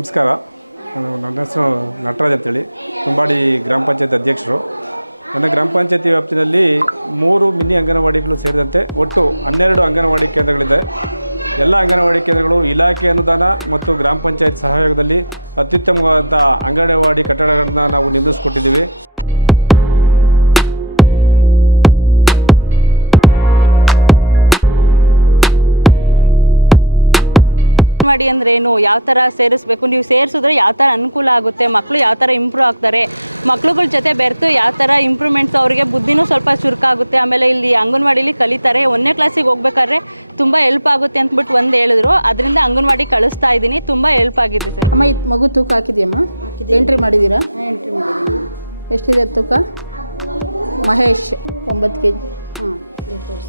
ನಮಸ್ಕಾರ. ನನ್ನ ಹೆಸರು ನಟರಾಜ್ ಅಂತೇಳಿ, ತುಂಬಾಡಿ ಗ್ರಾಮ ಪಂಚಾಯತ್ ಅಧ್ಯಕ್ಷರು. ನನ್ನ ಗ್ರಾಮ ಪಂಚಾಯತಿ ವ್ಯಾಪ್ತಿಯಲ್ಲಿ 3 ಮಿನಿ ಅಂಗನವಾಡಿಗಳು ಸೇರಿದಂತೆ ಒಟ್ಟು 12 ಅಂಗನವಾಡಿ ಕೇಂದ್ರಗಳಿದೆ. ಎಲ್ಲ ಅಂಗನವಾಡಿ ಕೇಂದ್ರಗಳು ಇಲಾಖೆ ಅನುದಾನ ಮತ್ತು ಗ್ರಾಮ ಪಂಚಾಯತ್ ಸಹಯೋಗದಲ್ಲಿ ಅತ್ಯುತ್ತಮವಾದ ಅಂಗನವಾಡಿ ಕಟ್ಟಡಗಳನ್ನು ನಾವು ನಿರ್ಮಿಸಿಕೊಟ್ಟಿದ್ದೀವಿ. ಅಂಗನವಾಡಿ ಅಂದ್ರೆ ಏನು, ಯಾವ ಥರ ಸೇರಿಸ್ಬೇಕು, ನೀವು ಸೇರಿಸಿದ್ರೆ ಯಾವ ಥರ ಅನುಕೂಲ ಆಗುತ್ತೆ, ಮಕ್ಕಳು ಯಾವ ಥರ ಇಂಪ್ರೂವ್ ಆಗ್ತಾರೆ, ಮಕ್ಳುಗಳ ಜೊತೆ ಬೆರೆತು ಯಾವ ಥರ ಇಂಪ್ರೂವ್ಮೆಂಟ್ಸ್, ಅವರಿಗೆ ಬುದ್ಧಿನೂ ಸ್ವಲ್ಪ ಚುರುಕಾಗುತ್ತೆ. ಆಮೇಲೆ ಇಲ್ಲಿ ಅಂಗನವಾಡಿಲಿ ಕಲಿತಾರೆ. 1ನೇ ಕ್ಲಾಸಿಗೆ ಹೋಗ್ಬೇಕಾದ್ರೆ ತುಂಬ ಹೆಲ್ಪ್ ಆಗುತ್ತೆ ಅಂದ್ಬಿಟ್ಟು ಹೇಳಿದ್ರು. ಅದರಿಂದ ಅಂಗನವಾಡಿ ಕಳಿಸ್ತಾ ಇದ್ದೀನಿ. ತುಂಬ ಹೆಲ್ಪ್ ಆಗಿದೆ ಸರ್. ಅಮ್ಮ, ಇದು ಮಗು ತೂಕ ಹಾಕಿದೆಯಮ್ಮ? ಎಂಟ್ರಿ ಮಾಡಿದ್ದೀರಾ? ಎಂಟ್ರಿ ಮಾಡಿದ್ದೀನಿ. ಎಷ್ಟಿದೆ ತೂಕ? ಮಹೇಶ್ 9 kg.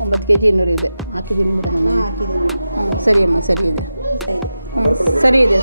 9 kg 200 ಇದೆ. ಹಾಕಿದ್ದೀನಿ ಮೇಡಮ್. ಹಾಕಿದ್ದೀನಿ. ಸರಿ ಅಮ್ಮ, ಸರಿ ಇದೆ. ಸರಿ ಇದೆ.